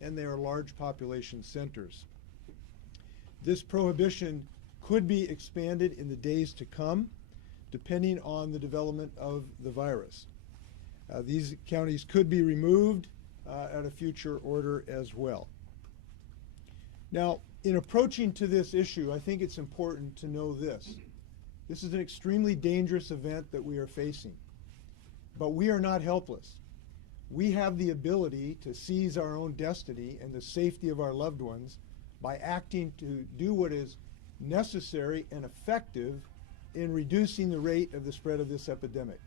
and they are large population centers. This prohibition could be expanded in the days to come, depending on the development of the virus. These counties could be removed at a future order as well. Now, in approaching to this issue, I think it's important to know this. This is an extremely dangerous event that we are facing, but we are not helpless. We have the ability to seize our own destiny and the safety of our loved ones by acting to do what is necessary and effective in reducing the rate of the spread of this epidemic.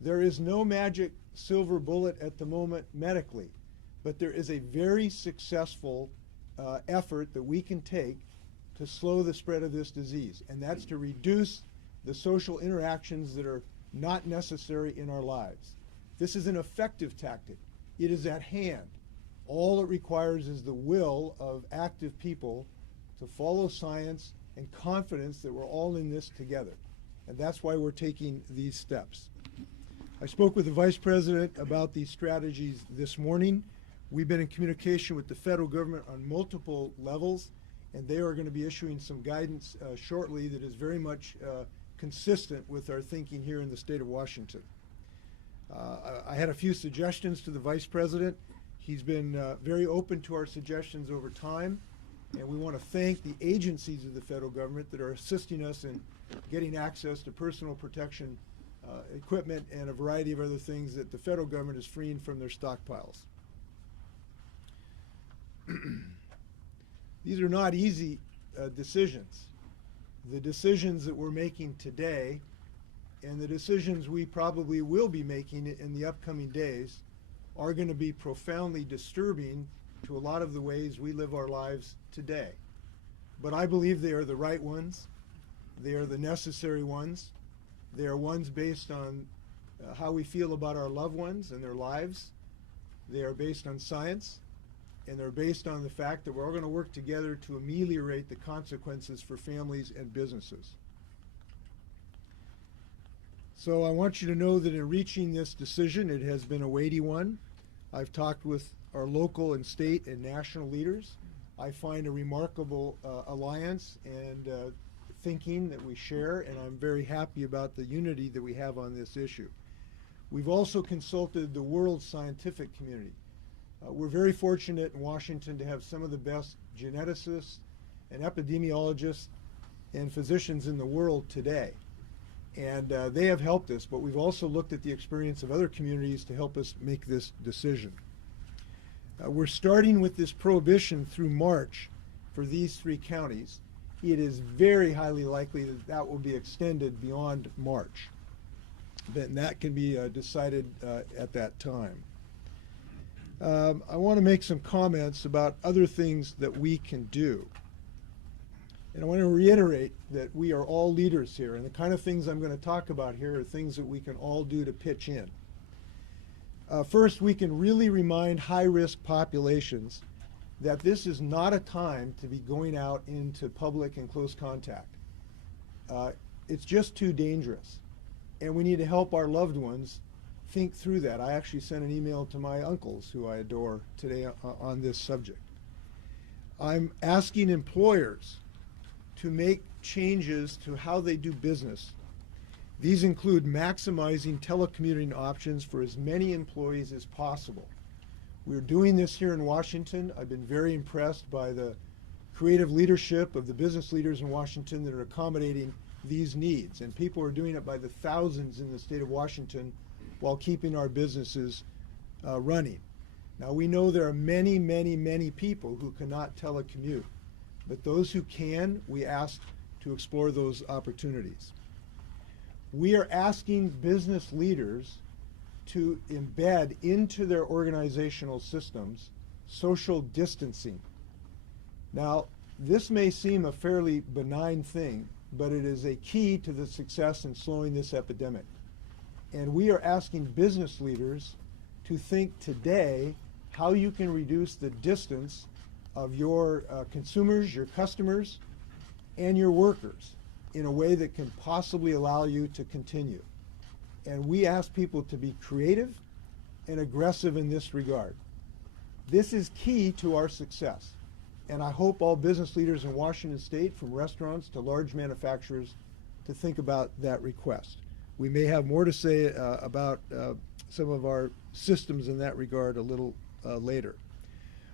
There is no magic silver bullet at the moment medically, but there is a very successful effort that we can take to slow the spread of this disease, and that's to reduce the social interactions that are not necessary in our lives. This is an effective tactic. It is at hand. All it requires is the will of active people to follow science and confidence that we're all in this together. And that's why we're taking these steps. I spoke with the Vice President about these strategies this morning. We've been in communication with the federal government on multiple levels, and they are going to be issuing some guidance shortly that is very much consistent with our thinking here in the state of Washington. I had a few suggestions to the Vice President. He's been very open to our suggestions over time, and we want to thank the agencies of the federal government that are assisting us in getting access to personal protection equipment and a variety of other things that the federal government is freeing from their stockpiles. These are not easy decisions. The decisions that we're making today and the decisions we probably will be making in the upcoming days are going to be profoundly disturbing to a lot of the ways we live our lives today. But I believe they are the right ones. They are the necessary ones. They are ones based on how we feel about our loved ones and their lives. They are based on science, and they're based on the fact that we're all going to work together to ameliorate the consequences for families and businesses. So I want you to know that in reaching this decision, it has been a weighty one. I've talked with our local and state and national leaders. I find a remarkable alliance and thinking that we share, and I'm very happy about the unity that we have on this issue. We've also consulted the world scientific community. We're very fortunate in Washington to have some of the best geneticists and epidemiologists and physicians in the world today. And they have helped us, but we've also looked at the experience of other communities to help us make this decision. We're starting with this prohibition through March for these 3 counties. It is very highly likely that that will be extended beyond March. Then that can be decided at that time. I want to make some comments about other things that we can do. And I want to reiterate that we are all leaders here, and the kind of things I'm going to talk about here are things that we can all do to pitch in. First, we can really remind high-risk populations that this is not a time to be going out into public and close contact. It's just too dangerous, and we need to help our loved ones think through that. I actually sent an email to my uncles, who I adore, today on this subject. I'm asking employers to make changes to how they do business. These include maximizing telecommuting options for as many employees as possible. We're doing this here in Washington. I've been very impressed by the creative leadership of the business leaders in Washington that are accommodating these needs. And people are doing it by the thousands in the state of Washington while keeping our businesses running. Now, we know there are many, many, many people who cannot telecommute. But those who can, we ask to explore those opportunities. We are asking business leaders to embed into their organizational systems social distancing. Now, this may seem a fairly benign thing, but it is a key to the success in slowing this epidemic. And we are asking business leaders to think today how you can reduce the distance of your consumers, your customers, and your workers in a way that can possibly allow you to continue. And we ask people to be creative and aggressive in this regard. This is key to our success. And I hope all business leaders in Washington State, from restaurants to large manufacturers, to think about that request. We may have more to say about some of our systems in that regard a little later.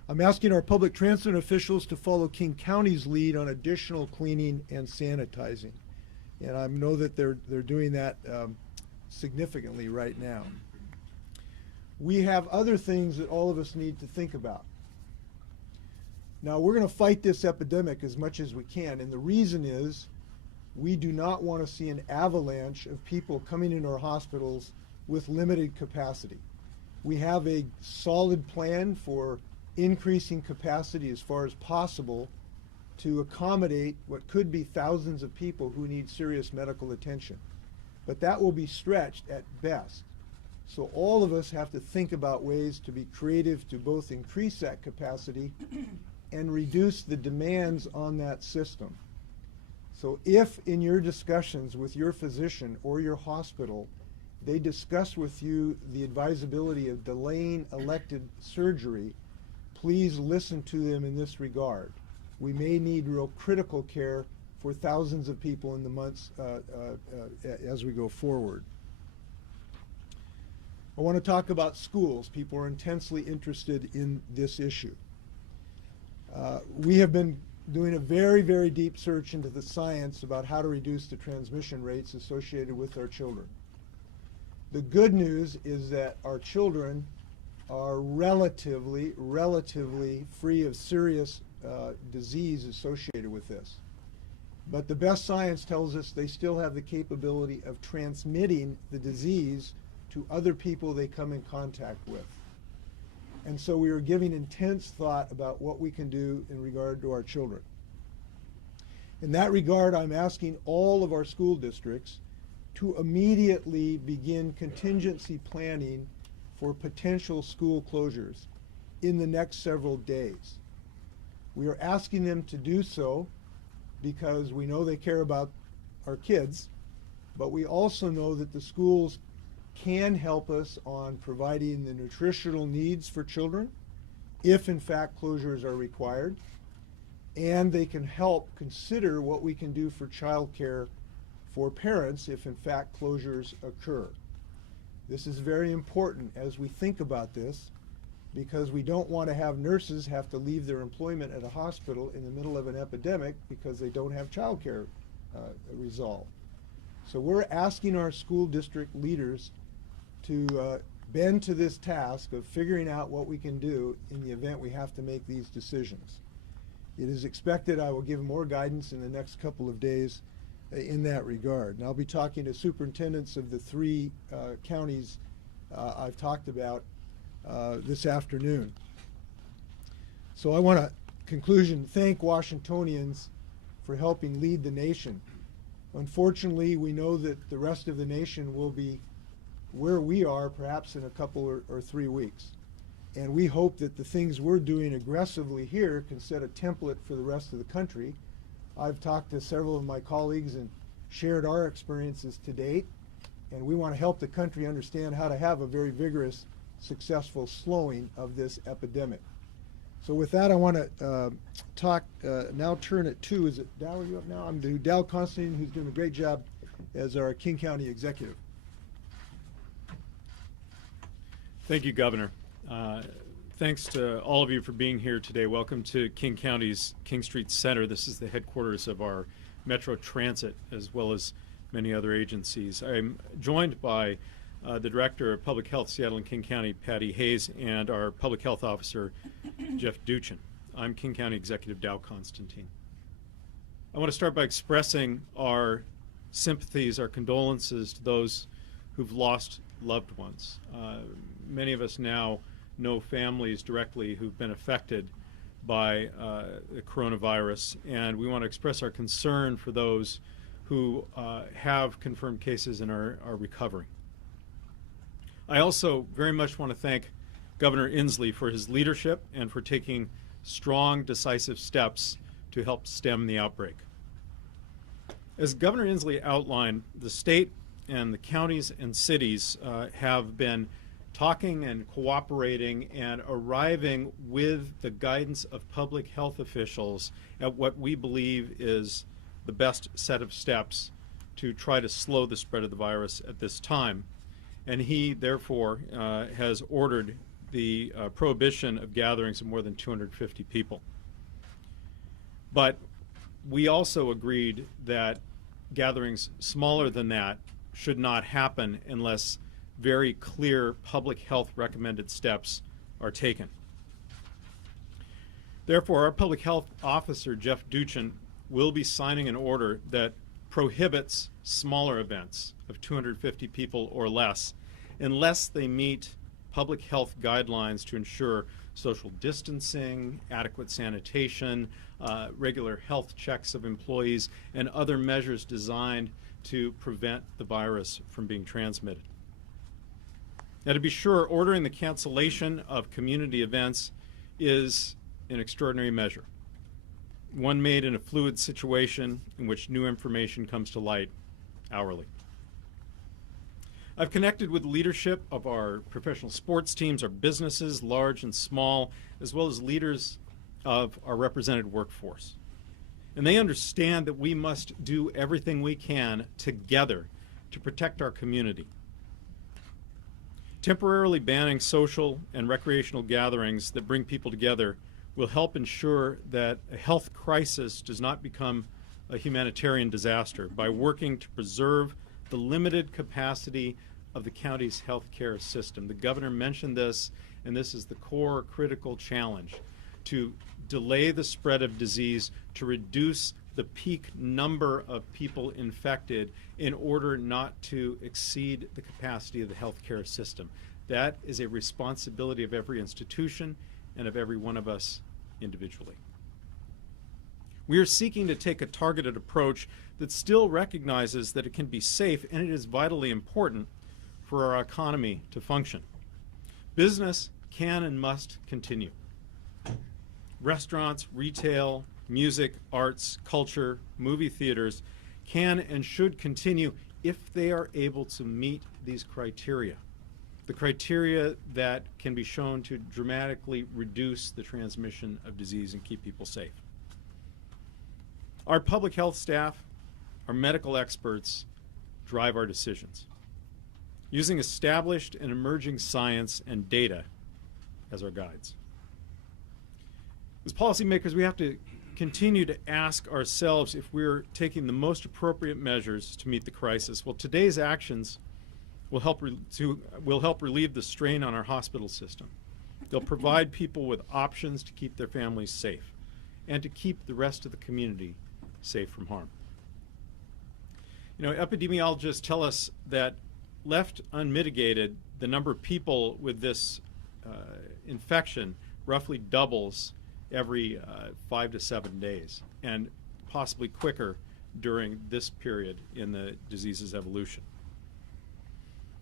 I'm asking our public transit officials to follow King County's lead on additional cleaning and sanitizing. And I know that they're doing that significantly right now. We have other things that all of us need to think about. Now, we're going to fight this epidemic as much as we can, and the reason is we do not want to see an avalanche of people coming into our hospitals with limited capacity. We have a solid plan for increasing capacity as far as possible to accommodate what could be thousands of people who need serious medical attention. But that will be stretched at best. So all of us have to think about ways to be creative to both increase that capacity and reduce the demands on that system. So if in your discussions with your physician or your hospital, they discuss with you the advisability of delaying elective surgery, please listen to them in this regard. We may need real critical care for thousands of people in the months as we go forward. I want to talk about schools. People are intensely interested in this issue. We have been doing a very, very deep search into the science about how to reduce the transmission rates associated with our children. The good news is that our children are relatively free of serious disease associated with this. But the best science tells us they still have the capability of transmitting the disease to other people they come in contact with. And so we are giving intense thought about what we can do in regard to our children. In that regard, I'm asking all of our school districts to immediately begin contingency planning for potential school closures in the next several days. We are asking them to do so because we know they care about our kids, but we also know that the schools can help us on providing the nutritional needs for children if in fact closures are required, and they can help consider what we can do for child care for parents if in fact closures occur. This is very important as we think about this, because we don't want to have nurses have to leave their employment at a hospital in the middle of an epidemic because they don't have child care resolved. So we're asking our school district leaders to bend to this task of figuring out what we can do in the event we have to make these decisions. It is expected I will give more guidance in the next couple of days in that regard. And I'll be talking to superintendents of the three counties I've talked about this afternoon. So I want to, conclusion, thank Washingtonians for helping lead the nation. Unfortunately, we know that the rest of the nation will be where we are perhaps in a couple or 3 weeks. And we hope that the things we're doing aggressively here can set a template for the rest of the country. I've talked to several of my colleagues and shared our experiences to date, and we want to help the country understand how to have a very vigorous, successful slowing of this epidemic. So with that, I want to now turn it to, is it Dow, are you up now? I'm to Dow Constantine, who's doing a great job as our King County executive. Thank you, Governor. Thanks to all of you for being here today. Welcome to King County's King Street Center. This is the headquarters of our Metro Transit, as well as many other agencies. I'm joined by the Director of Public Health, Seattle and King County, Patty Hayes, and our Public Health Officer, Jeff Duchin. I'm King County Executive Dow Constantine. I want to start by expressing our sympathies, our condolences to those who've lost loved ones. Many of us now know families directly who've been affected by the coronavirus, and we want to express our concern for those who have confirmed cases and are recovering. I also very much want to thank Governor Inslee for his leadership and for taking strong, decisive steps to help stem the outbreak. As Governor Inslee outlined, the state and the counties and cities have been talking and cooperating and arriving with the guidance of public health officials at what we believe is the best set of steps to try to slow the spread of the virus at this time. And he, therefore, has ordered the prohibition of gatherings of more than 250 people. But we also agreed that gatherings smaller than that should not happen unless very clear public health recommended steps are taken. Therefore, our public health officer, Jeff Duchin, will be signing an order that prohibits smaller events of 250 people or less unless they meet public health guidelines to ensure social distancing, adequate sanitation, regular health checks of employees, and other measures designed to prevent the virus from being transmitted. Now, to be sure, ordering the cancellation of community events is an extraordinary measure, one made in a fluid situation in which new information comes to light hourly. I've connected with leadership of our professional sports teams, our businesses, large and small, as well as leaders of our represented workforce. And they understand that we must do everything we can together to protect our community. Temporarily banning social and recreational gatherings that bring people together will help ensure that a health crisis does not become a humanitarian disaster by working to preserve the limited capacity of the county's health care system. The governor mentioned this, and this is the core critical challenge: to delay the spread of disease, to reduce the peak number of people infected in order not to exceed the capacity of the healthcare system. That is a responsibility of every institution and of every one of us individually. We are seeking to take a targeted approach that still recognizes that it can be safe and it is vitally important for our economy to function. Business can and must continue. Restaurants, retail, music, arts, culture, movie theaters can and should continue if they are able to meet these criteria. The criteria that can be shown to dramatically reduce the transmission of disease and keep people safe. Our public health staff, our medical experts, drive our decisions, using established and emerging science and data as our guides. As policymakers, we have to continue to ask ourselves if we're taking the most appropriate measures to meet the crisis. Well, today's actions will help relieve the strain on our hospital system. They'll provide people with options to keep their families safe and to keep the rest of the community safe from harm. You know, epidemiologists tell us that left unmitigated, the number of people with this infection roughly doubles every 5 to 7 days, and possibly quicker during this period in the disease's evolution.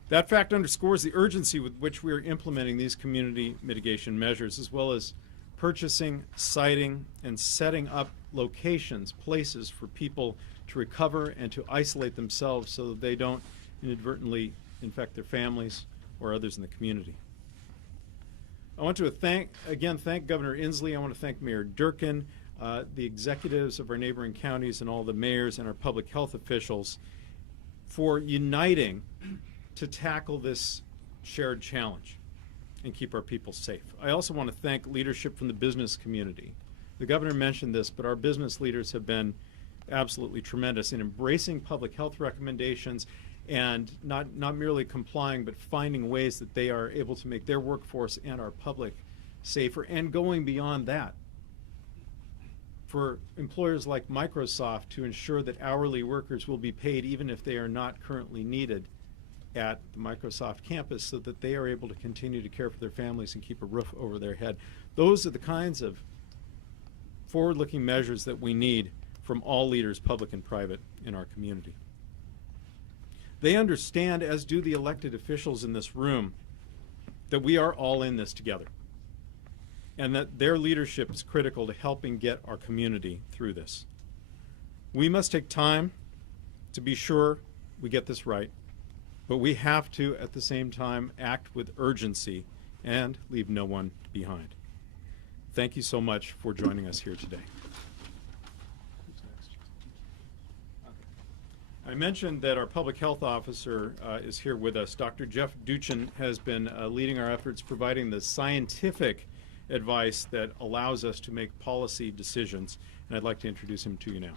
That fact underscores the urgency with which we are implementing these community mitigation measures, as well as purchasing, siting, and setting up locations, places for people to recover and to isolate themselves so that they don't inadvertently infect their families or others in the community. I want to thank Governor Inslee. I want to thank Mayor Durkin, the executives of our neighboring counties, and all the mayors and our public health officials for uniting to tackle this shared challenge and keep our people safe. I also want to thank leadership from the business community. The governor mentioned this, but our business leaders have been absolutely tremendous in embracing public health recommendations and not merely complying, but finding ways that they are able to make their workforce and our public safer, and going beyond that. For employers like Microsoft to ensure that hourly workers will be paid even if they are not currently needed at the Microsoft campus, so that they are able to continue to care for their families and keep a roof over their head. Those are the kinds of forward-looking measures that we need from all leaders, public and private, in our community. They understand, as do the elected officials in this room, that we are all in this together, and that their leadership is critical to helping get our community through this. We must take time to be sure we get this right, But we have to, at the same time, act with urgency and leave no one behind. Thank you so much for joining us here today. I mentioned that our public health officer is here with us. Dr. Jeff Duchin has been leading our efforts, providing the scientific advice that allows us to make policy decisions, and I'd like to introduce him to you now.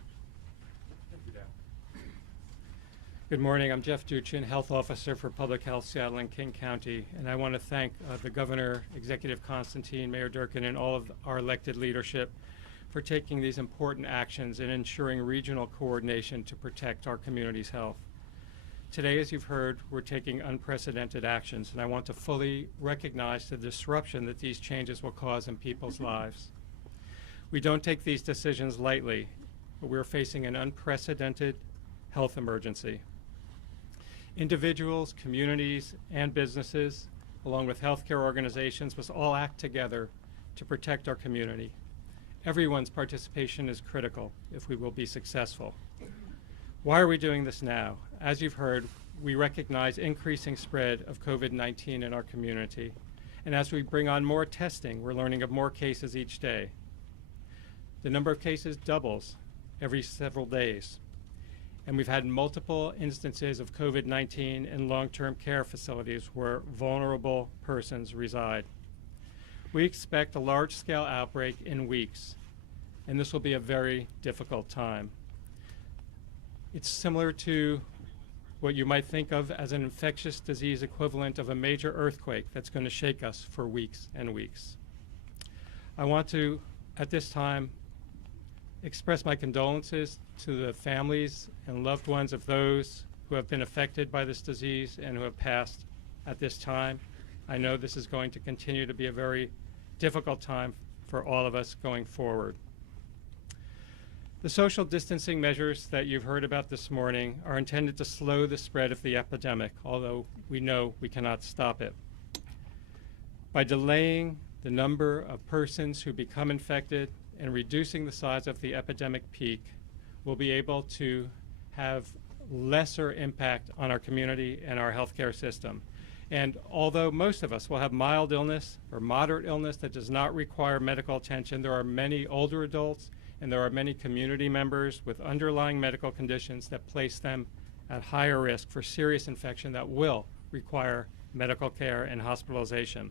Good morning. I'm Jeff Duchin, Health Officer for Public Health Seattle and King County, and I want to thank the Governor, Executive Constantine, Mayor Durkin, and all of our elected leadership for taking these important actions and ensuring regional coordination to protect our community's health. Today, as you've heard, we're taking unprecedented actions, and I want to fully recognize the disruption that these changes will cause in people's lives. We don't take these decisions lightly, but we're facing an unprecedented health emergency. Individuals, communities, and businesses, along with healthcare organizations, must all act together to protect our community. Everyone's participation is critical if we will be successful. Why are we doing this now? As you've heard, we recognize increasing spread of COVID-19 in our community. And as we bring on more testing, we're learning of more cases each day. The number of cases doubles every several days. And we've had multiple instances of COVID-19 in long-term care facilities where vulnerable persons reside. We expect a large-scale outbreak in weeks, and this will be a very difficult time. It's similar to what you might think of as an infectious disease equivalent of a major earthquake that's going to shake us for weeks and weeks. I want to, at this time, express my condolences to the families and loved ones of those who have been affected by this disease and who have passed at this time. I know this is going to continue to be a very difficult time for all of us going forward. The social distancing measures that you've heard about this morning are intended to slow the spread of the epidemic, although we know we cannot stop it. By delaying the number of persons who become infected and reducing the size of the epidemic peak, we'll be able to have lesser impact on our community and our healthcare system. And although most of us will have mild illness or moderate illness that does not require medical attention, there are many older adults and there are many community members with underlying medical conditions that place them at higher risk for serious infection that will require medical care and hospitalization.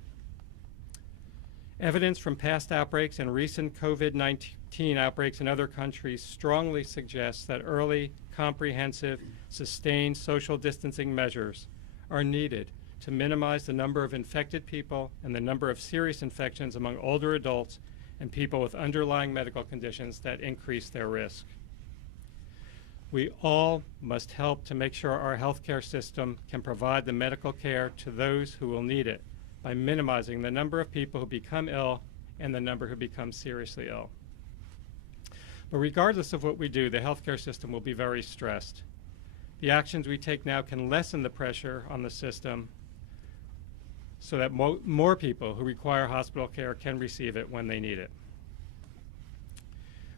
Evidence from past outbreaks and recent COVID-19 outbreaks in other countries strongly suggests that early, comprehensive, sustained social distancing measures are needed to minimize the number of infected people and the number of serious infections among older adults and people with underlying medical conditions that increase their risk. We all must help to make sure our healthcare system can provide the medical care to those who will need it by minimizing the number of people who become ill and the number who become seriously ill. But regardless of what we do, the healthcare system will be very stressed. The actions we take now can lessen the pressure on the system so that more people who require hospital care can receive it when they need it.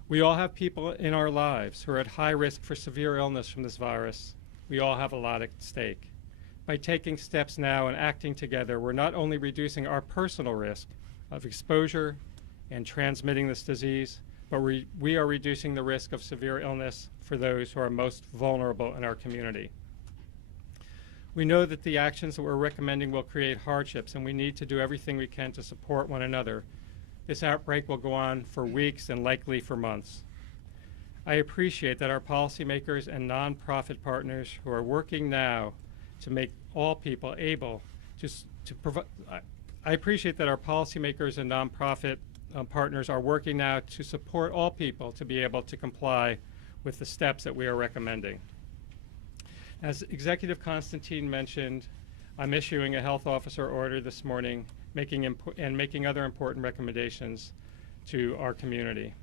We all have people in our lives who are at high risk for severe illness from this virus. We all have a lot at stake. By taking steps now and acting together, we're not only reducing our personal risk of exposure and transmitting this disease, but we are reducing the risk of severe illness for those who are most vulnerable in our community. We know that the actions that we're recommending will create hardships, and we need to do everything we can to support one another. This outbreak will go on for weeks and likely for months. I appreciate that our policymakers and nonprofit partners who are working now to make all people able to provide. I appreciate that our policymakers and nonprofit partners are working now to support all people to be able to comply with the steps that we are recommending. As Executive Constantine mentioned, I'm issuing a health officer order this morning making other important recommendations to our community.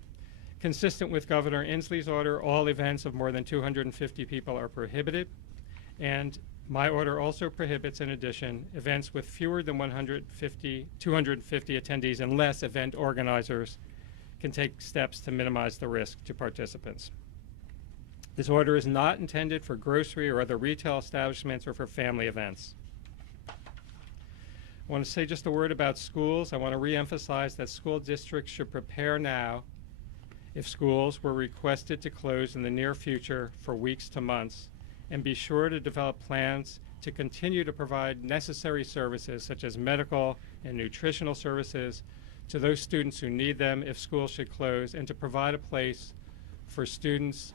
Consistent with Governor Inslee's order, all events of more than 250 people are prohibited, and my order also prohibits, in addition, events with fewer than 250 attendees unless event organizers can take steps to minimize the risk to participants. This order is not intended for grocery or other retail establishments or for family events. I want to say just a word about schools. I want to reemphasize that school districts should prepare now if schools were requested to close in the near future for weeks to months, and be sure to develop plans to continue to provide necessary services such as medical and nutritional services to those students who need them if schools should close, and to provide a place for students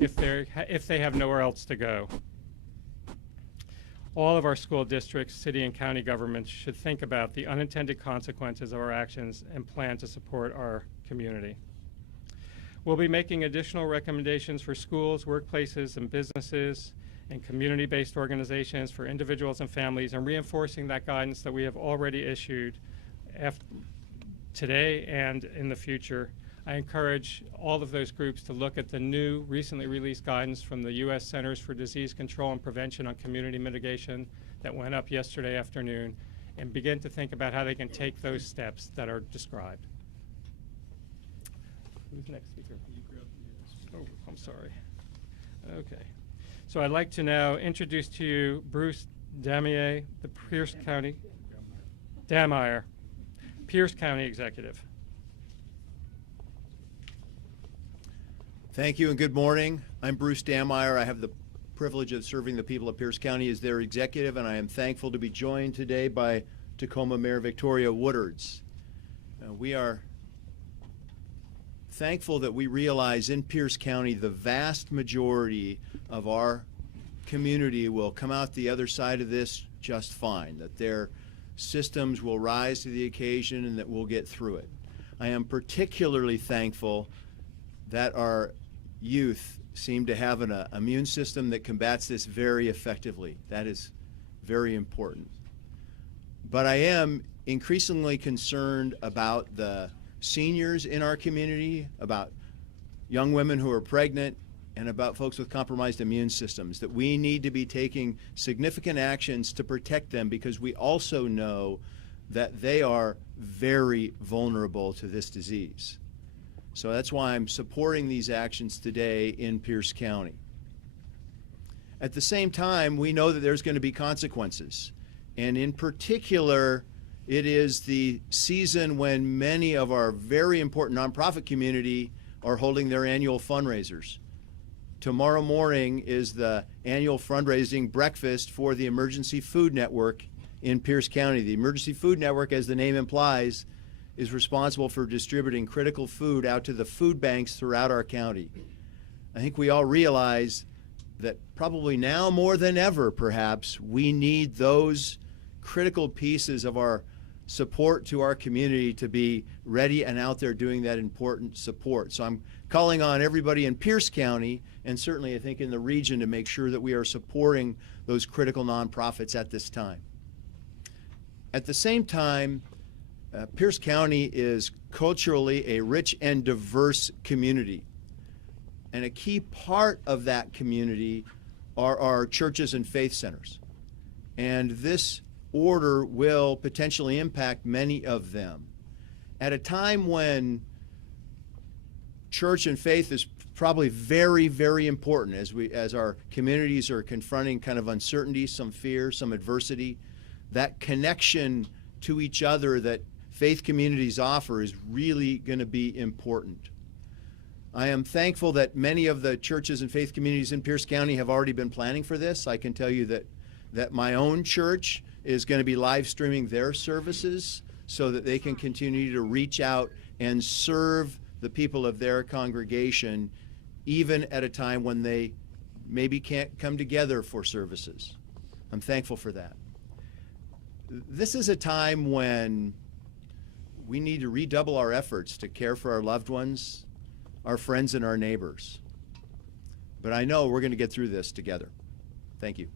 if they have nowhere else to go. All of our school districts, city and county governments should think about the unintended consequences of our actions and plan to support our community. We'll be making additional recommendations for schools, workplaces, and businesses, and community-based organizations for individuals and families, and reinforcing that guidance that we have already issued today and in the future. I encourage all of those groups to look at the new, recently released guidance from the U.S. Centers for Disease Control and Prevention on Community Mitigation that went up yesterday afternoon, and begin to think about how they can take those steps that are described. Who's next speaker? Oh, I'm sorry. Okay. So I'd like to now introduce to you Bruce Damier, the Pierce County Executive. Thank you and good morning. I'm Bruce Damier. I have the privilege of serving the people of Pierce County as their executive, and I am thankful to be joined today by Tacoma Mayor Victoria Woodards. We are thankful that we realize in Pierce County the vast majority of our community will come out the other side of this just fine, that their systems will rise to the occasion and that we'll get through it. I am particularly thankful that our youth seem to have an immune system that combats this very effectively. That is very important. But I am increasingly concerned about the seniors in our community, about young women who are pregnant, and about folks with compromised immune systems, that we need to be taking significant actions to protect them, because we also know that they are very vulnerable to this disease. So that's why I'm supporting these actions today in Pierce County. At the same time, we know that there's going to be consequences. And in particular, it is the season when many of our very important nonprofit community are holding their annual fundraisers. Tomorrow morning is the annual fundraising breakfast for the Emergency Food Network in Pierce County. The Emergency Food Network, as the name implies, is responsible for distributing critical food out to the food banks throughout our county. I think we all realize that probably now more than ever, perhaps, we need those critical pieces of our support to our community to be ready and out there doing that important support. So I'm calling on everybody in Pierce County, and certainly I think in the region, to make sure that we are supporting those critical nonprofits at this time. At the same time, Pierce County is culturally a rich and diverse community. And a key part of that community are our churches and faith centers. And this order will potentially impact many of them. At a time when church and faith is probably very, very important as our communities are confronting kind of uncertainty, some fear, some adversity, that connection to each other that faith communities offer is really going to be important. I am thankful that many of the churches and faith communities in Pierce County have already been planning for this. I can tell you that my own church is going to be live streaming their services so that they can continue to reach out and serve the people of their congregation, even at a time when they maybe can't come together for services. I'm thankful for that. This is a time when we need to redouble our efforts to care for our loved ones, our friends, and our neighbors. But I know we're going to get through this together. Thank you.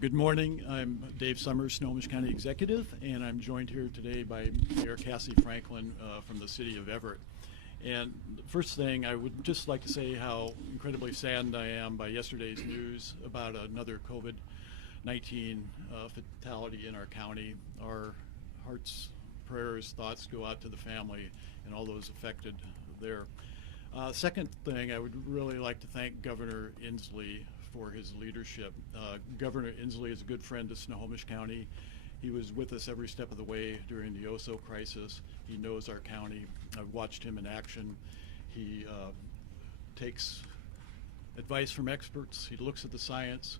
Good morning. I'm Dave Summers, Snohomish County Executive, and I'm joined here today by Mayor Cassie Franklin from the city of Everett. And the first thing, I would just like to say how incredibly saddened I am by yesterday's news about another COVID-19 fatality in our county. Our hearts prayers, thoughts go out to the family and all those affected there. Second thing, I would really like to thank Governor Inslee for his leadership. Governor Inslee is a good friend to Snohomish County. He was with us every step of the way during the OSO crisis. He knows our county. I've watched him in action. He takes advice from experts. He looks at the science.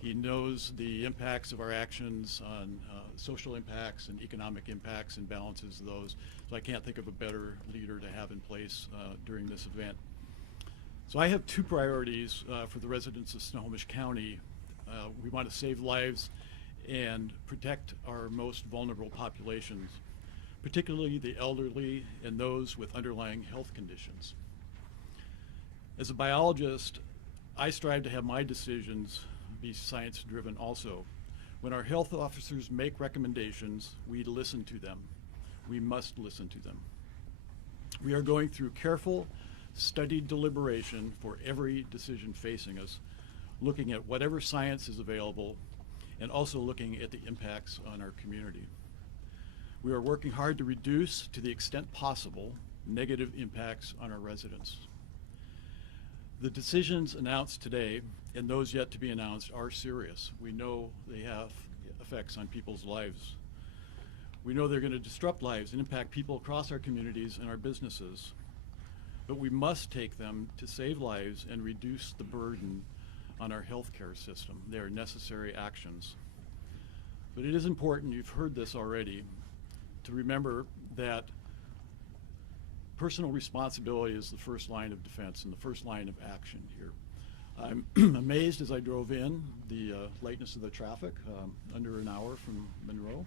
He knows the impacts of our actions on social impacts and economic impacts and balances those. So I can't think of a better leader to have in place during this event. So I have two priorities for the residents of Snohomish County. We want to save lives and protect our most vulnerable populations, particularly the elderly and those with underlying health conditions. As a biologist, I strive to have my decisions be science-driven also. When our health officers make recommendations, we listen to them. We must listen to them. We are going through careful, studied deliberation for every decision facing us, looking at whatever science is available and also looking at the impacts on our community. We are working hard to reduce, to the extent possible, negative impacts on our residents. The decisions announced today and those yet to be announced are serious. We know they have effects on people's lives. We know they're going to disrupt lives and impact people across our communities and our businesses. But we must take them to save lives and reduce the burden on our healthcare system. They are necessary actions. But it is important, you've heard this already, to remember that personal responsibility is the first line of defense and the first line of action here. I'm amazed as I drove in the lateness of the traffic, under an hour from Monroe,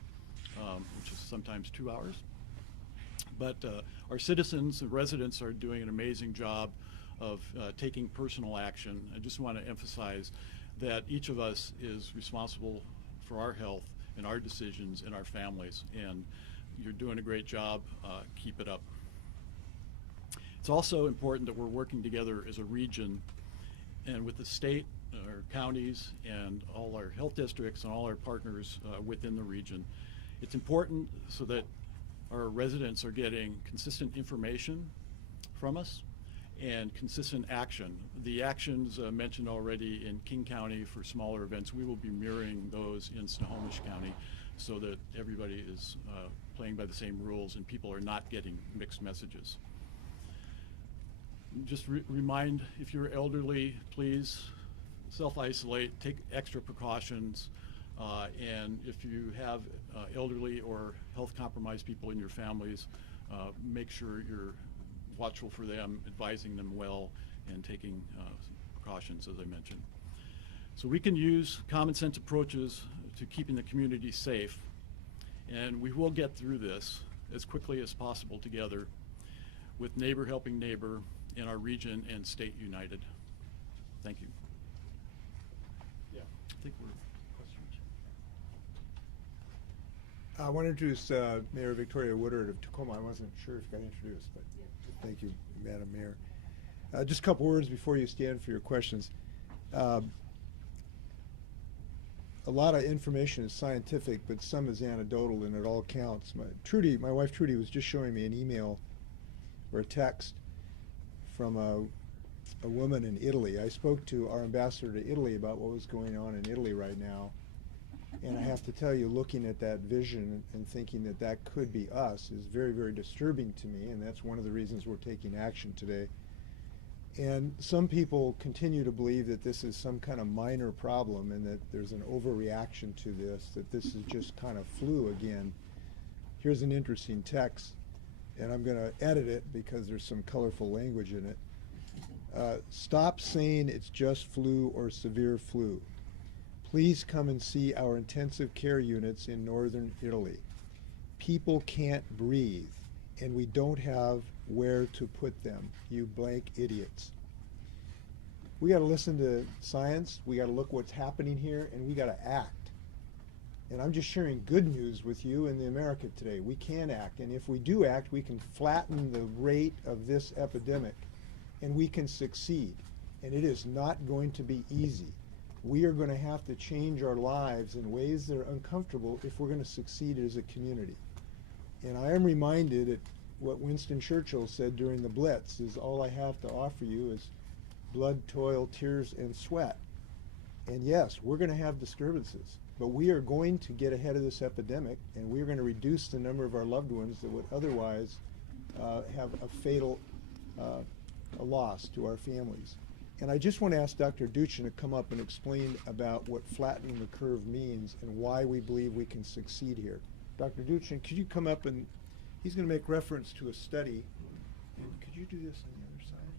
which is sometimes 2 hours. But our citizens and residents are doing an amazing job of taking personal action. I just want to emphasize that each of us is responsible for our health and our decisions and our families, and you're doing a great job. Keep it up. It's also important that we're working together as a region and with the state, our counties, and all our health districts and all our partners within the region. It's important so that our residents are getting consistent information from us and consistent action. The actions mentioned already in King County for smaller events, we will be mirroring those in Snohomish County so that everybody is playing by the same rules and people are not getting mixed messages. Just remind, if you're elderly, please self-isolate, take extra precautions, and if you have elderly or health-compromised people in your families, make sure you're watchful for them, advising them well, and taking precautions, as I mentioned. So we can use common sense approaches to keeping the community safe, and we will get through this as quickly as possible together with neighbor helping neighbor in our region and state united. Thank you. Yeah, I think we're questions. I want to introduce Mayor Victoria Woodard of Tacoma. I wasn't sure if you got introduced, but thank you, Madam Mayor. Just a couple words before you stand for your questions. A lot of information is scientific, but some is anecdotal, and it all counts. My wife Trudy was just showing me an email or a text from a woman in Italy. I spoke to our ambassador to Italy about what was going on in Italy right now, and I have to tell you, looking at that vision and thinking that that could be us is very, very disturbing to me, and that's one of the reasons we're taking action today. And some people continue to believe that this is some kind of minor problem and that there's an overreaction to this, that this is just kind of flu again. Here's an interesting text, and I'm going to edit it because there's some colorful language in it. Stop saying it's just flu or severe flu. Please come and see our intensive care units in northern Italy. People can't breathe, and we don't have where to put them, you blank idiots. We got to listen to science, we got to look what's happening here, and we got to act. And I'm just sharing good news with you in the America today. We can act, and if we do act, we can flatten the rate of this epidemic, and we can succeed. And it is not going to be easy. We are going to have to change our lives in ways that are uncomfortable if we're going to succeed as a community. And I am reminded at what Winston Churchill said during the Blitz is, all I have to offer you is blood, toil, tears, and sweat. And yes, we're going to have disturbances, but we are going to get ahead of this epidemic, and we're going to reduce the number of our loved ones that would otherwise have a fatal a loss to our families. And I just want to ask Dr. Duchin to come up and explain about what flattening the curve means and why we believe we can succeed here. Dr. Duchin, could you come up, and he's going to make reference to a study. And could you do this on the other side?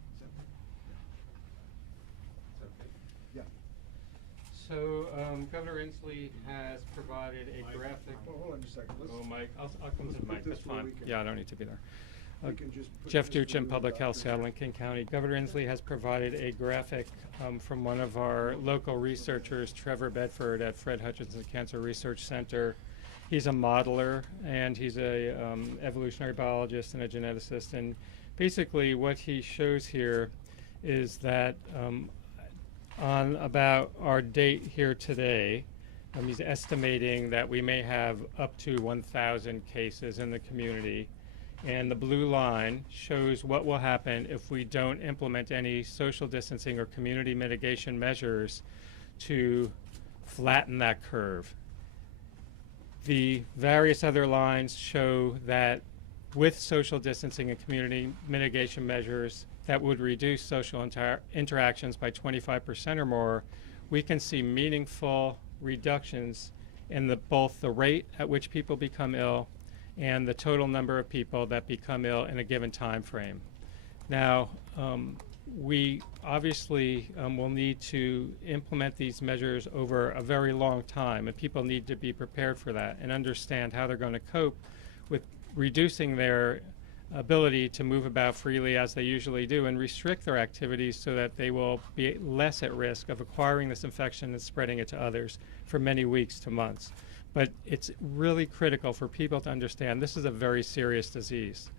Is that okay? Yeah. So Governor Inslee has provided a graphic. Oh, hold on just a second. Oh, Mike, I'll come to the mic. put this That's where fine. we can- Yeah, I don't need to be there. We can just put Jeff this where Duchin, the Public Health, doctors- Saddle and King County. Governor Inslee has provided a graphic from one of our local researchers, Trevor Bedford at Fred Hutchinson Cancer Research Center. He's a modeler, and he's a evolutionary biologist and a geneticist. And basically what he shows here is that on about our date here today, he's estimating that we may have up to 1,000 cases in the community. And the blue line shows what will happen if we don't implement any social distancing or community mitigation measures to flatten that curve. The various other lines show that with social distancing and community mitigation measures that would reduce social interactions by 25% or more, we can see meaningful reductions in both the rate at which people become ill and the total number of people that become ill in a given time frame. Now, we obviously will need to implement these measures over a very long time, and people need to be prepared for that and understand how they're going to cope with reducing their ability to move about freely as they usually do and restrict their activities so that they will be less at risk of acquiring this infection and spreading it to others for many weeks to months. But it's really critical for people to understand this is a very serious disease.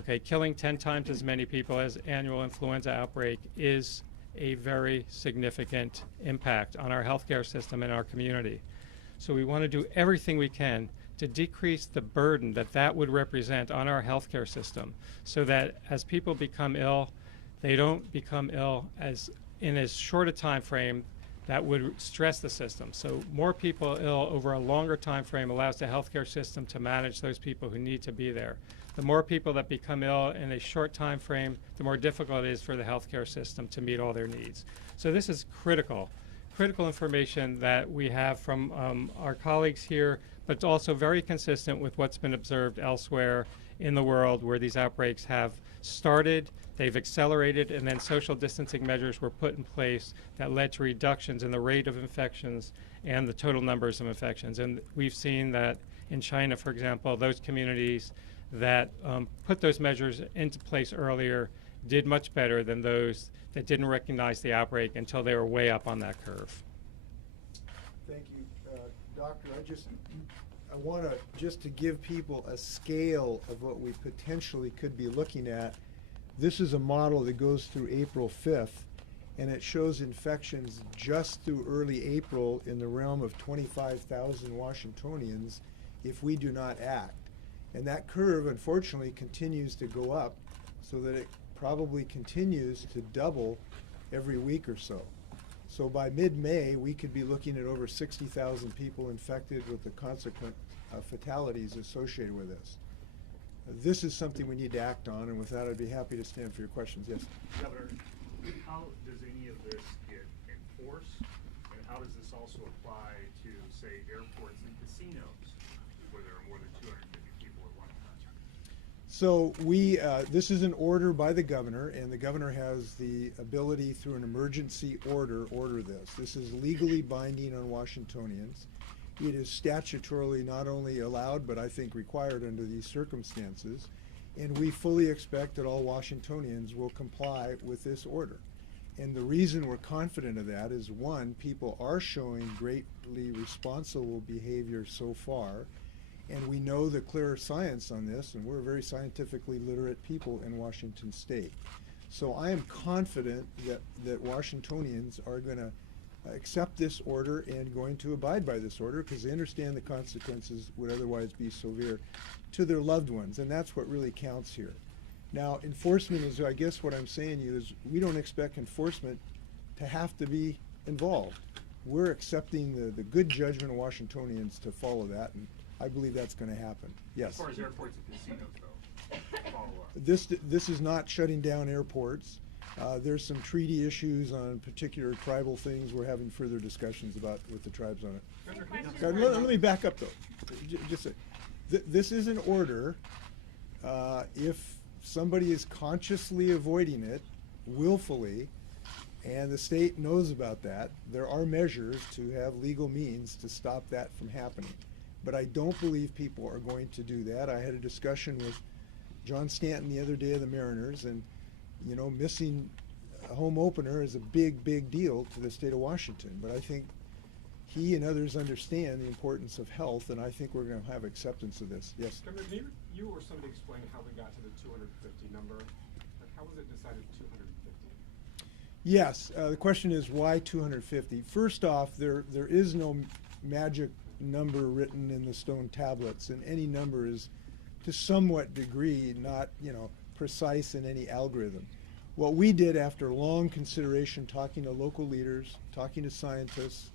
Okay, killing 10 times as many people as annual influenza outbreak is a very significant impact on our healthcare system and our community. So we want to do everything we can to decrease the burden that would represent on our healthcare system so that as people become ill, they don't become ill in as short a time frame that would stress the system. So more people ill over a longer time frame allows the healthcare system to manage those people who need to be there. The more people that become ill in a short time frame, the more difficult it is for the healthcare system to meet all their needs. So this is critical information that we have from our colleagues here, but it's also very consistent with what's been observed elsewhere in the world where these outbreaks have started, they've accelerated, and then social distancing measures were put in place that led to reductions in the rate of infections and the total numbers of infections. And we've seen that in China, for example, those communities that put those measures into place earlier did much better than those that didn't recognize the outbreak until they were way up on that curve. Thank you, Doctor. I want to just to give people a scale of what we potentially could be looking at. This is a model that goes through April 5th, and it shows infections just through early April in the realm of 25,000 Washingtonians if we do not act. And that curve, unfortunately, continues to go up so that it probably continues to double every week or so. So by mid-May, we could be looking at over 60,000 people infected with the consequent fatalities associated with this. This is something we need to act on, and with that, I'd be happy to stand for your questions. Yes? Governor, how does any of this get enforced, and how does this also apply to, say, airports and casinos, where there are more than 250 people at one time? So this is an order by the governor, and the governor has the ability through an emergency order this. This is legally binding on Washingtonians. It is statutorily not only allowed, but I think required under these circumstances. And we fully expect that all Washingtonians will comply with this order. And the reason we're confident of that is, one, people are showing greatly responsible behavior so far. And we know the clear science on this, and we're very scientifically literate people in Washington State. So I am confident that Washingtonians are going to accept this order and going to abide by this order because they understand the consequences would otherwise be severe to their loved ones, and that's what really counts here. Now, enforcement is, I guess what I'm saying to you is we don't expect enforcement to have to be involved. We're accepting the good judgment of Washingtonians to follow that, and I believe that's going to happen. Yes. As far as airports and casinos, though, follow up. This is not shutting down airports. There's some treaty issues on particular tribal things we're having further discussions about with the tribes on it. Let me back up though. Just say, this is an order. If somebody is consciously avoiding it, willfully, and the state knows about that, there are measures to have legal means to stop that from happening. But I don't believe people are going to do that. I had a discussion with John Stanton the other day of the Mariners, and you know, missing a home opener is a big, big deal to the state of Washington. But I think he and others understand the importance of health, and I think we're going to have acceptance of this. Yes? Governor, can you or somebody explain how we got to the 250 number? Like, how was it decided 250? Yes. The question is why 250? First off, there is no magic number written in the stone tablets, and any number is to somewhat degree not, you know, precise in any algorithm. What we did after long consideration, talking to local leaders, talking to scientists,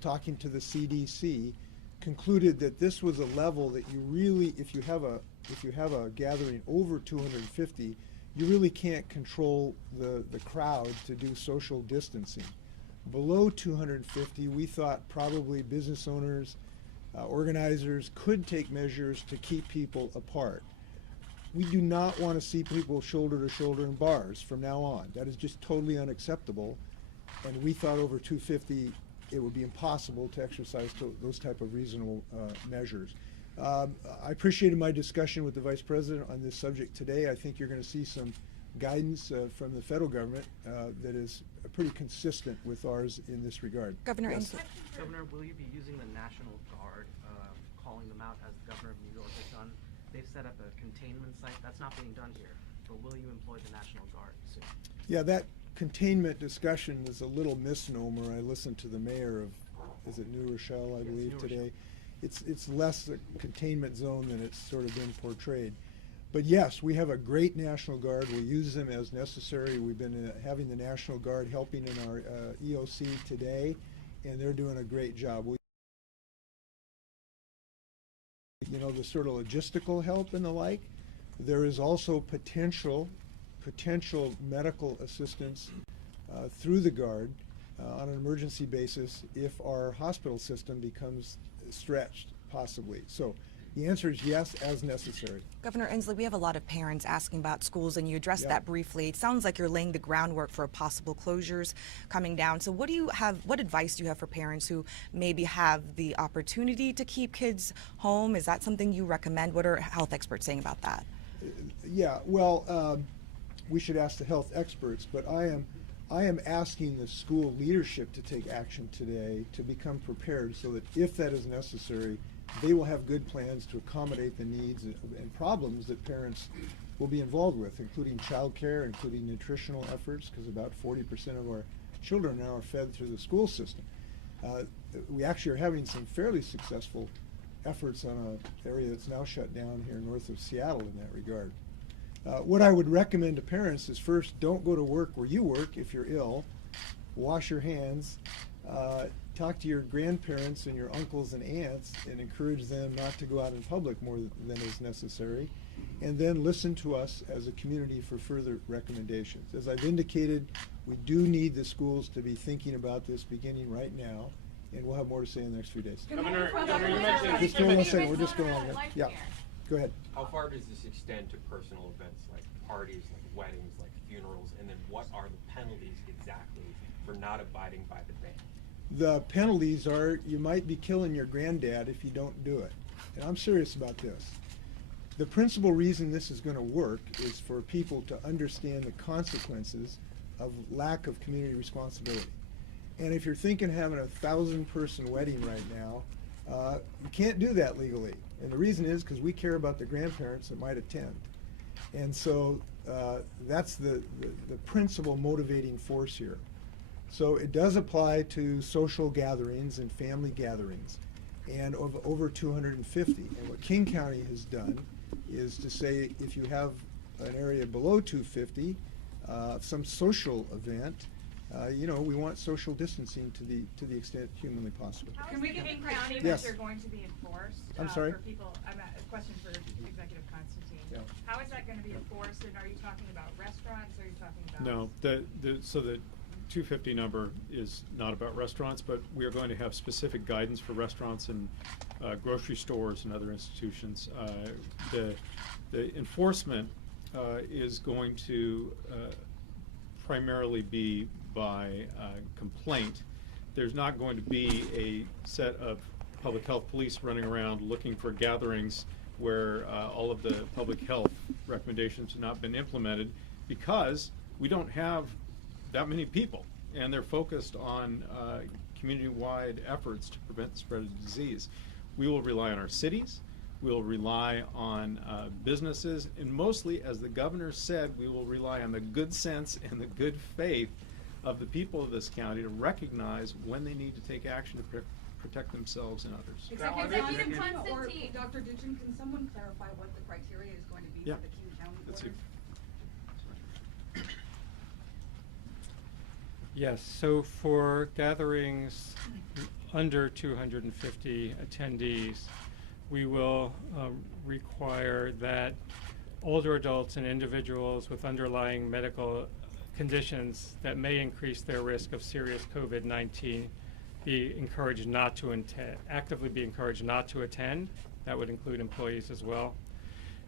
talking to the CDC, concluded that this was a level that you really, if you have a gathering over 250, you really can't control the crowd to do social distancing. Below 250, we thought probably business owners, organizers could take measures to keep people apart. We do not want to see people shoulder to shoulder in bars from now on. That is just totally unacceptable. And we thought over 250, it would be impossible to exercise those type of reasonable measures. I appreciated my discussion with the Vice President on this subject today. I think you're going to see some guidance from the federal government that is pretty consistent with ours in this regard. Governor, yes. Governor, will you be using the National Guard, calling them out as the governor of New York has done? They've set up a containment site. That's not being done here. But will you employ the National Guard soon? Yeah, that containment discussion is a little misnomer. I listened to the mayor of, is it New Rochelle, I believe, today. It's less a containment zone than it's sort of been portrayed. But yes, we have a great National Guard. We'll use them as necessary. We've been having the National Guard helping in our EOC today, and they're doing a great job. You know, the sort of logistical help and the like. There is also potential medical assistance through the Guard on an emergency basis if our hospital system becomes stretched, possibly. So the answer is yes, as necessary. Governor Inslee, we have a lot of parents asking about schools, and you addressed that briefly. It sounds like you're laying the groundwork for possible closures coming down. So what advice do you have for parents who maybe have the opportunity to keep kids home? Is that something you recommend? What are health experts saying about that? Yeah, well, we should ask the health experts, but I am asking the school leadership to take action today to become prepared so that if that is necessary, they will have good plans to accommodate the needs and problems that parents will be involved with, including child care, including nutritional efforts, because about 40% of our children now are fed through the school system. We actually are having some fairly successful efforts on an area that's now shut down here north of Seattle in that regard. What I would recommend to parents is first, don't go to work where you work if you're ill. Wash your hands. Talk to your grandparents and your uncles and aunts and encourage them not to go out in public more than is necessary. And then listen to us as a community for further recommendations. As I've indicated, we do need the schools to be thinking about this beginning right now, and we'll have more to say in the next few days. Governor, you mentioned... Just hold on a second, we're just going on. Yeah, go ahead. How far does this extend to personal events like parties, like weddings, like funerals, and then what are the penalties exactly for not abiding by the ban? The penalties are you might be killing your granddad if you don't do it. And I'm serious about this. The principal reason this is going to work is for people to understand the consequences of lack of community responsibility. And if you're thinking of having a 1,000-person wedding right now, you can't do that legally. And the reason is because we care about the grandparents that might attend. And so that's the principal motivating force here. So it does apply to social gatherings and family gatherings, and over 250. And what King County has done is to say if you have an area below 250, some social event, we want social distancing to the extent humanly possible. Can we get in county Yes. that they're going to be enforced? I'm sorry? For people, a question for Executive Constantine. Yeah. How is that going to be enforced, and are you talking about restaurants, or are you talking about? No, so the 250 number is not about restaurants, but we are going to have specific guidance for restaurants and grocery stores and other institutions. The enforcement is going to primarily be by complaint. There's not going to be a set of public health police running around looking for gatherings where all of the public health recommendations have not been implemented, because we don't have that many people, and they're focused on community-wide efforts to prevent the spread of disease. We will rely on our cities. We'll rely on businesses, and mostly, as the governor said, we will rely on the good sense and the good faith of the people of this county to recognize when they need to take action to protect themselves and others. Executive Constantine. Or Dr. Duchin, can someone clarify what the criteria is going to be Yeah. for the King County Let's see. orders? Yes, so for gatherings under 250 attendees, we will require that older adults and individuals with underlying medical conditions that may increase their risk of serious COVID-19 be encouraged not to attend, actively be encouraged not to attend. That would include employees as well.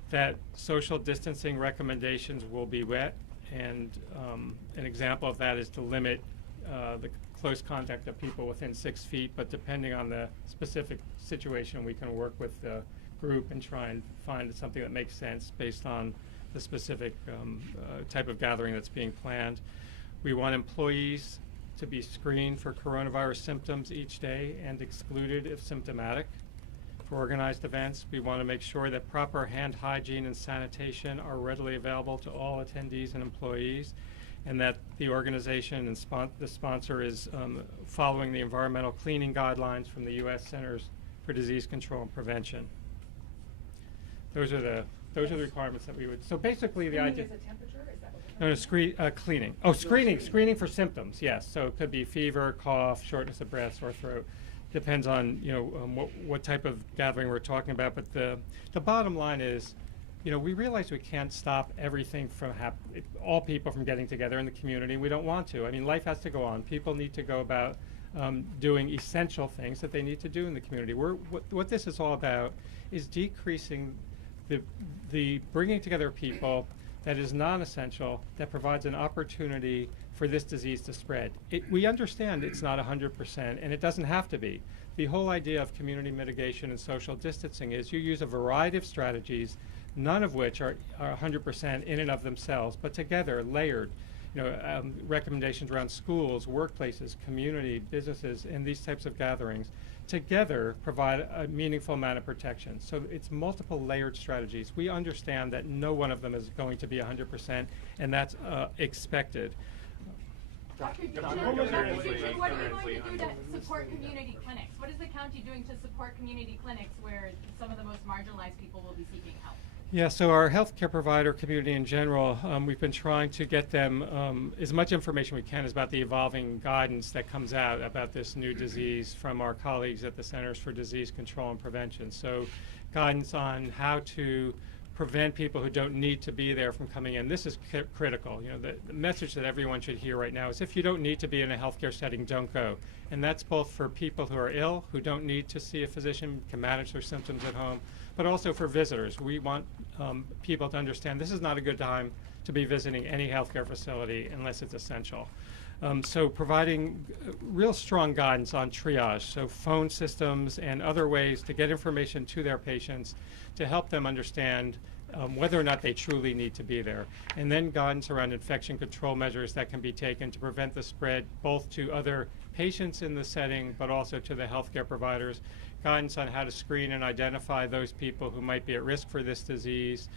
That social distancing recommendations will be met, and an example of that is to limit the close contact of people within 6 feet, but depending on the specific situation, we can work with the group and try and find something that makes sense based on the specific type of gathering that's being planned. We want employees to be screened for coronavirus symptoms each day and excluded if symptomatic. For organized events, we want to make sure that proper hand hygiene and sanitation are readily available to all attendees and employees, and that the organization and the sponsor is following the environmental cleaning guidelines from the U.S. Centers for Disease Control and Prevention. Those are the requirements that we would. So basically, the idea. Is a temperature? Is that what No, cleaning. Oh, screening for symptoms. Yes. So it could be fever, cough, shortness of breath, sore throat. Depends on what type of gathering we're talking about. But the bottom line is, we realize we can't stop everything from all people from getting together in the community. We don't want to. I mean, life has to go on. People need to go about doing essential things that they need to do in the community. What this is all about is decreasing the bringing together of people that is non-essential, that provides an opportunity for this disease to spread. We understand it's not 100%, and it doesn't have to be. The whole idea of community mitigation and social distancing is you use a variety of strategies, none of which are 100% in and of themselves, but together, layered. Recommendations around schools, workplaces, community, businesses, and these types of gatherings together provide a meaningful amount of protection. So it's multiple layered strategies. We understand that no one of them is going to be 100%, and that's expected. Dr. Duchin, what are you going to do to support community clinics? What is the county doing to support community clinics where some of the most marginalized people will be seeking help? Yeah, so our healthcare provider community in general, we've been trying to get them as much information we can about the evolving guidance that comes out about this new disease from our colleagues at the Centers for Disease Control and Prevention. So guidance on how to prevent people who don't need to be there from coming in. This is critical. The message that everyone should hear right now is if you don't need to be in a healthcare setting, don't go. And that's both for people who are ill, who don't need to see a physician, can manage their symptoms at home, but also for visitors. We want people to understand this is not a good time to be visiting any healthcare facility unless it's essential. So providing real strong guidance on triage, so phone systems and other ways to get information to their patients to help them understand whether or not they truly need to be there. And then guidance around infection control measures that can be taken to prevent the spread both to other patients in the setting but also to the healthcare providers. Guidance on how to screen and identify those people who might be at risk for this disease.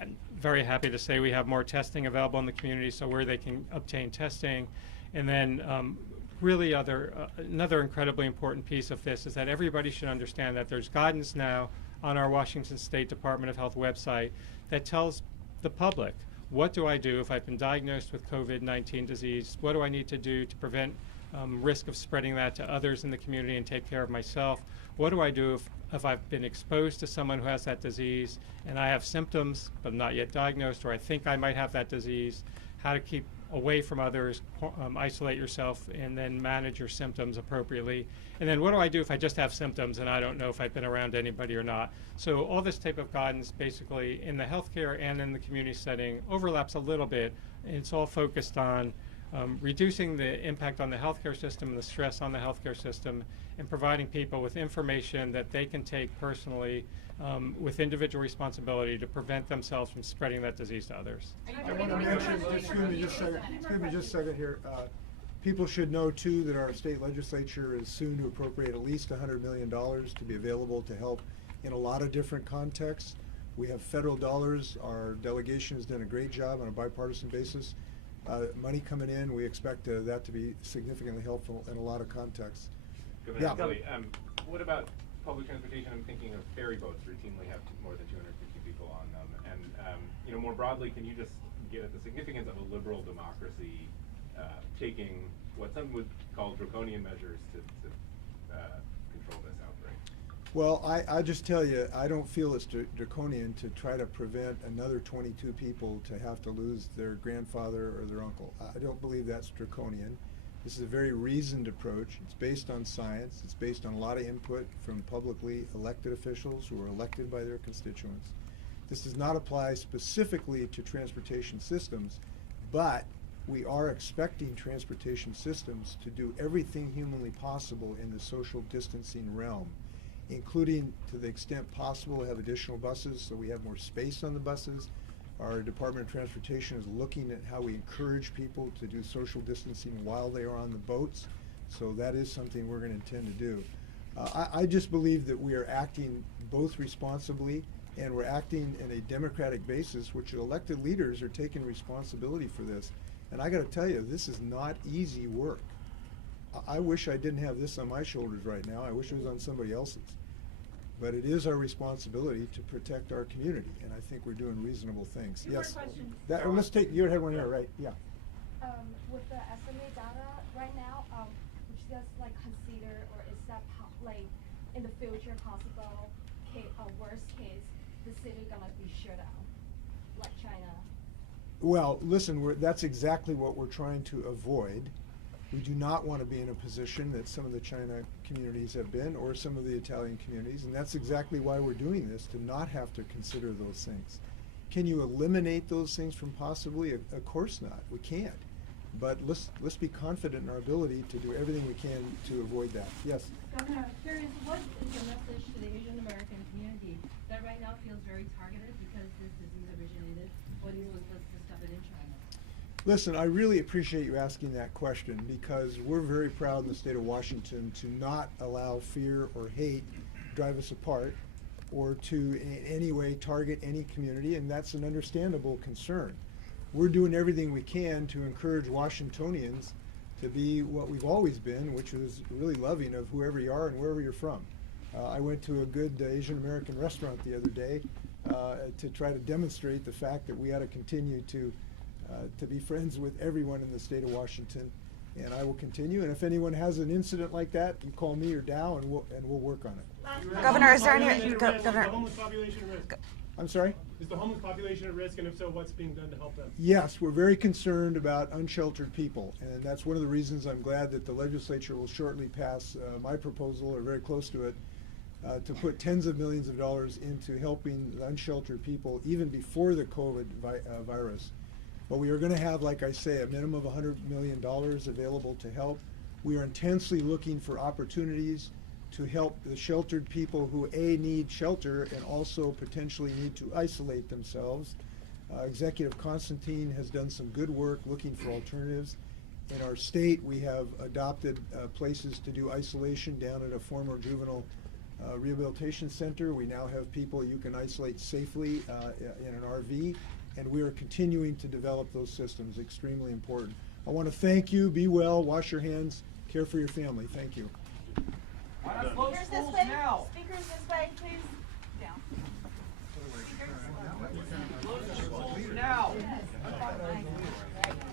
I'm very happy to say we have more testing available in the community, so where they can obtain testing, And then really another incredibly important piece of this is that everybody should understand that there's guidance now on our Washington State Department of Health website that tells the public, what do I do if I've been diagnosed with COVID-19 disease? What do I need to do to prevent risk of spreading that to others in the community and take care of myself? What do I do if I've been exposed to someone who has that disease and I have symptoms but not yet diagnosed, or I think I might have that disease? How to keep away from others, isolate yourself, and then manage your symptoms appropriately. And then what do I do if I just have symptoms and I don't know if I've been around anybody or not? So all this type of guidance basically in the healthcare and in the community setting overlaps a little bit. And it's all focused on reducing the impact on the healthcare system and the stress on the healthcare system, and providing people with information that they can take personally with individual responsibility to prevent themselves from spreading that disease to others. I want to mention, excuse me just a second here. People should know too that our state legislature is soon to appropriate at least $100 million to be available to help in a lot of different contexts. We have federal dollars. Our delegation has done a great job on a bipartisan basis. Money coming in, we expect that to be significantly helpful in a lot of contexts. Governor Kelly, what about public transportation? I'm thinking of ferry boats routinely have more than 250 people on them. And more broadly, can you just get at the significance of a liberal democracy taking what some would call draconian measures to control this outbreak? Well, I just tell you, I don't feel it's draconian to try to prevent another 22 people to have to lose their grandfather or their uncle. I don't believe that's draconian. This is a very reasoned approach. It's based on science. It's based on a lot of input from publicly elected officials who are elected by their constituents. This does not apply specifically to transportation systems, but we are expecting transportation systems to do everything humanly possible in the social distancing realm, including, to the extent possible, have additional buses so we have more space on the buses. Our Department of Transportation is looking at how we encourage people to do social distancing while they are on the boats. So that is something we're going to intend to do. I just believe that we are acting both responsibly and we're acting in a democratic basis, which elected leaders are taking responsibility for this. And I got to tell you, this is not easy work. I wish I didn't have this on my shoulders right now. I wish it was on somebody else's. But it is our responsibility to protect our community, and I think we're doing reasonable things. Two more Yes. questions. Let's take, you had one here, right? Yeah. With the SMA data right now, would you guys consider, or is that in the future possible worst case, the city gonna be shut down, like China? Well, listen, that's exactly what we're trying to avoid. We do not want to be in a position that some of the China communities have been, or some of the Italian communities, and that's exactly why we're doing this, to not have to consider those things. Can you eliminate those things from possibly? Of course not. We can't. But let's be confident in our ability to do everything we can to avoid that. Yes? Governor, I'm curious, what is your message to the Asian American community that right now feels very targeted because this disease originated, or these was discovered in China? Listen, I really appreciate you asking that question, because we're very proud in the state of Washington to not allow fear or hate drive us apart or to in any way target any community, and that's an understandable concern. We're doing everything we can to encourage Washingtonians to be what we've always been, which is really loving of whoever you are and wherever you're from. I went to a good Asian American restaurant the other day to try to demonstrate the fact that we ought to continue to be friends with everyone in the state of Washington, and I will continue. And if anyone has an incident like that, you call me or Dow, and we'll work on it. Governor, is there any? Governor, Is the homeless population at risk? I'm sorry? Is the homeless population at risk, and if so, what's being done to help them? Yes, we're very concerned about unsheltered people, and that's one of the reasons I'm glad that the legislature will shortly pass my proposal, or very close to it, to put tens of millions of dollars into helping the unsheltered people even before the COVID virus. But we are going to have, like I say, a minimum of $100 million available to help. We are intensely looking for opportunities to help the sheltered people who need shelter and also potentially need to isolate themselves. Executive Constantine has done some good work looking for alternatives. In our state, we have adopted places to do isolation down at a former juvenile rehabilitation center. We now have people you can isolate safely in an RV, and we are continuing to develop those systems, extremely important. I want to thank you. Be well, wash your hands, care for your family. Thank you. Speakers this way, speakers this way, please. Down. Speakers. Now.